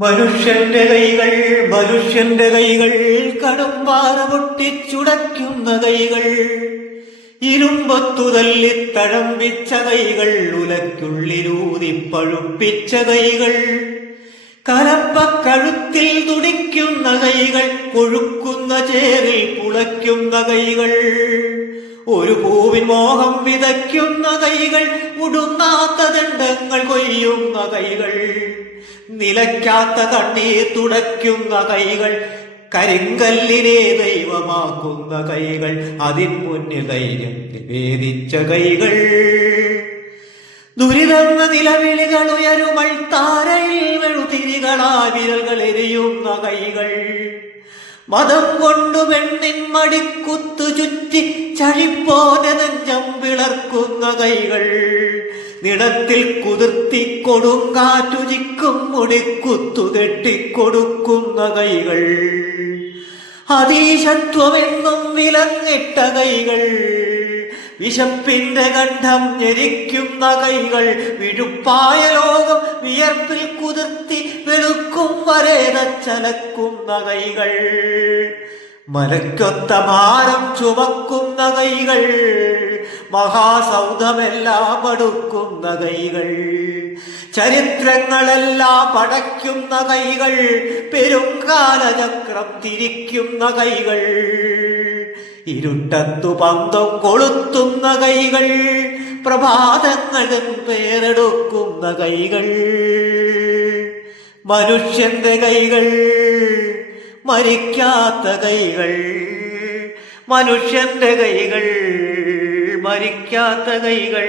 മനുഷ്യന്റെ കൈകൾ മനുഷ്യന്റെ കൈകൾ കടുംപാറ പൊട്ടിച്ചുടയ്ക്കുന്ന കൈകൾ. ഇരുമ്പത്തു തല്ലി തഴമ്പിച്ച കൈകൾ ഉലക്കുള്ളിലൂതി പഴുപ്പിച്ച കൈകൾ. കലപ്പക്കഴുത്തിൽ തുടിക്കുന്ന കൈകൾ കൊഴുക്കുന്ന ചേരിൽ പുളയ്ക്കുന്ന കൈകൾ. ഒരു പൂവിൻ മോഹം വിതയ്ക്കുന്ന കൈകൾ ഉടുന്നാത്ത ദണ്ഡങ്ങൾ കൊയ്യുന്ന കൈകൾ നിലയ്ക്കാത്ത കണ്ണീർ തുടയ്ക്കുന്ന കൈകൾ കരിങ്കല്ലിനെ ദൈവമാക്കുന്ന കൈകൾ അതിൻ മുന്നിൽ ധൈര്യം നിവേദിച്ച കൈകൾ ദുരിതന്ന നിലവിളികൾ ഉയരുമൾ താരയിൽ വെളുതിരികളാ വിരൽകൾ എരിയുന്ന കൈകൾ മതം കൊണ്ടു പെണ്ണിൻ മടിക്കുത്തു വിളർക്കുന്ന കൈകൾ നിടത്തിൽ കുതിർത്തി കൊടുങ്കാറ്റുചിക്കും മുടിക്കുത്തു കെട്ടിക്കൊടുക്കുന്ന കൈകൾ. അതീശത്വമെന്നും വിലങ്ങിട്ട കൈകൾ. വിശപ്പിന്റെ ഗന്ധം ഞെരിക്കുന്ന കൈകൾ. വിഴുപ്പായ ലോകം വിയർപ്പിൽ കുതിർത്തി വെളുക്കും വരെ ചലക്കുന്ന കൈകൾ. മലക്കൊത്ത ഭാരം ചുമക്കുന്ന കൈകൾ. മഹാസൗധമെല്ലാം പടുക്കുന്ന കൈകൾ ചരിത്രങ്ങളെല്ലാം പടയ്ക്കുന്ന കൈകൾ പെരുങ്കാലചക്രം തിരിക്കുന്ന കൈകൾ ഇരുട്ടത്തു പന്തം കൊളുത്തുന്ന കൈകൾ പ്രഭാതങ്ങളും പേരെടുക്കുന്ന കൈകൾ. മനുഷ്യന്റെ കൈകൾ മരിക്കാത്ത കൈകൾ മനുഷ്യന്റെ കൈകൾ. മരിക്കാത്ത കൈകൾ